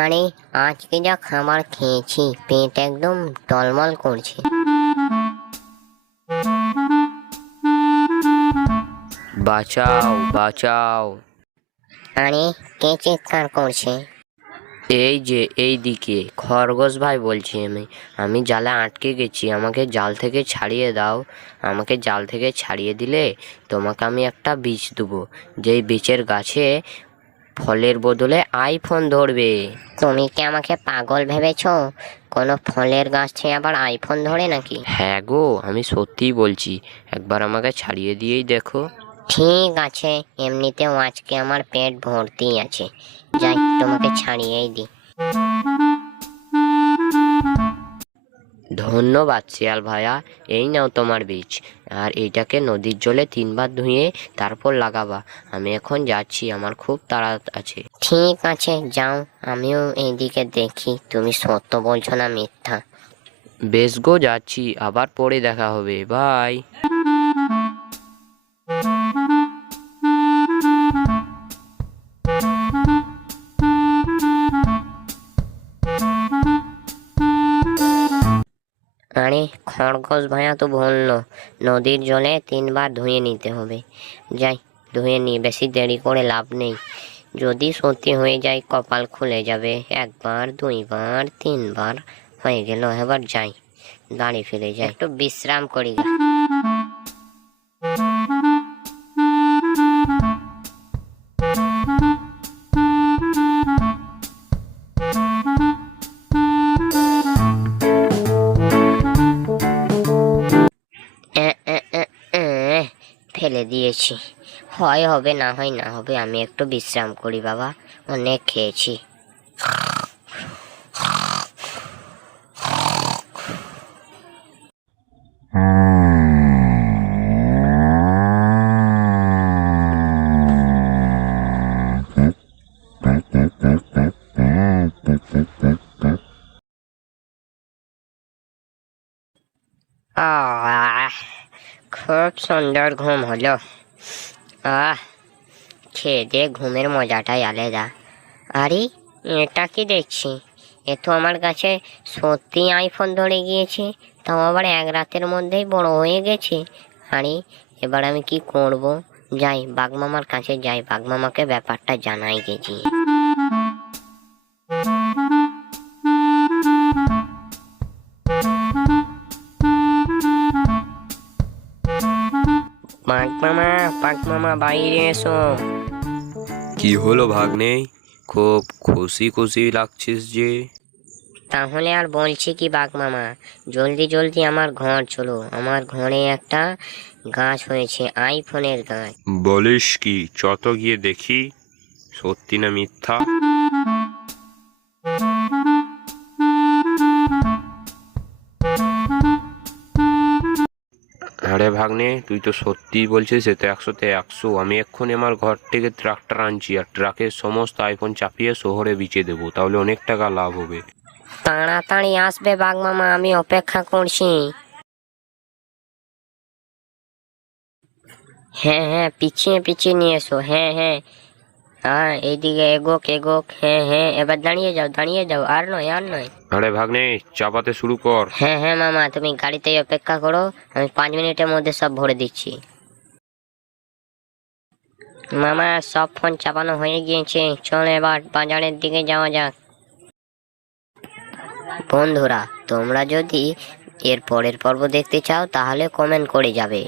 আরে আজকে যা খাবার খেয়েছি, পেট একদম টলমল করছে। বাঁচাও বাঁচাও। আরে কে চিৎকার করছে? এই যে এই দিকে খরগোশ ভাই বলছি। আমি আমি জালে আটকে গেছি, আমাকে জাল থেকে ছাড়িয়ে দাও। আমাকে জাল থেকে ছাড়িয়ে দিলে তোমাকে আমি একটা বীজ দেবো, যেই বীজের গাছে ফলের বদলে আইফোন ধরবে। তুমি কি আমাকে পাগল ভেবেছো? কোনো ফলের গাছে আবার আইফোন ধরে নাকি? হ্যাঁ গো, আমি সত্যিই বলছি, একবার আমাকে ছাড়িয়ে দিয়েই দেখো। ঠিক আছে, এমনিতেও আজকে আমার পেট ভর্তি আছে, যাই তোমাকে ছাড়িয়েই দিই। ধন্যবাদ শিয়াল ভাইয়া, এই নাও তোমার বীজ। আর এইটাকে নদীর জলে 3 বার ধুয়ে তারপর লাগাবা। আমি এখন যাচ্ছি, আমার খুব তাড়া আছে। ঠিক আছে যাও, আমিও এইদিকে দেখি তুমি সত্য বলছো না মিথ্যা। বেশ গো, যাচ্ছি, আবার পরে দেখা হবে, বাই। আরে খরগোশ ভাইয়া তো বললো নদীর জলে 3 বার ধুয়ে নিতে হবে। যাই, ধুয়ে নিই, বেশি দেরি করে লাভ নেই। যদি সত্যি হয়ে যায় কপাল খুলে যাবে। 1 বার 2 বার 3 বার হয়ে গেল, এবার যাই, বাড়ি ফিরে যাই, একটু বিশ্রাম করি। এ, এ, এ, এ, ফেলে দিয়েছি। হয় হবে, না হয় না হবে, আমি একটু বিশ্রাম করি বাবা, অনেক খেয়েছি। আহ খুব সুন্দর ঘুম হলো। আহ খেয়ে দিয়ে ঘুমের মজাটাই আলাদা। আরে এটা কি দেখছি, এ তো আমার কাছে সত্যি আইফোন ধরে গিয়েছে, তাও আবার 1 রাতের মধ্যেই বড় হয়ে গেছে। আরে এবার আমি কি করব? যাই বাঘমামার কাছে যাই, বাঘমামাকে ব্যাপারটা জানাই গেছি। বাঘমামা, বাঘমামা বাইরে এসো। কি হলো ভাগ্নে, খুব খুশি খুশি লাগছিস যে? তাহলে আর বলছি কি বাঘমামা, জলদি জলদি আমার ঘর চলো, আমার ঘরে একটা গাছ হয়েছে, আইফোনের গাছ। বলিস কি? চত গিয়ে দেখি সত্যি না মিথ্যা। আরে ভাগ্নে, তুই তো সত্যিই বলছিস, এতে 100-তে 100। আমি এক্ষুনি আমার ঘর থেকে ট্রাক্টর আনছি, আর ট্রাকের সমস্ত আইফোন চাপিয়ে শহরে বিচে দেবো, তাহলে অনেক টাকা লাভ হবে। তাড়াতাড়ি আসবে বাঘমামা, আমি অপেক্ষা করছি। হ্যাঁ হ্যাঁ, পিছিয়ে পিছিয়ে নিয়ে এসো, হ্যাঁ হ্যাঁ। হ্যাঁ এইদিকে এগোক এগোক, হ্যাঁ হ্যাঁ, এবার দাঁড়িয়ে যাও দাঁড়িয়ে যাও, আর নয় আর নয়। আরে ভাগ্নে, চাপাতে শুরু কর। হ্যাঁ হ্যাঁ মামা, তুমি গাড়িতেই অপেক্ষা করো, আমি 5 মিনিটের মধ্যে সব ভরে দিচ্ছি। মামা সব ফোন চাপানো হয়ে গিয়েছে, চল এবার বাজারের দিকে যাওয়া যাক। বন্ধুরা, তোমরা যদি এর পরের পর্ব দেখতে চাও তাহলে কমেন্ট করে যাবে।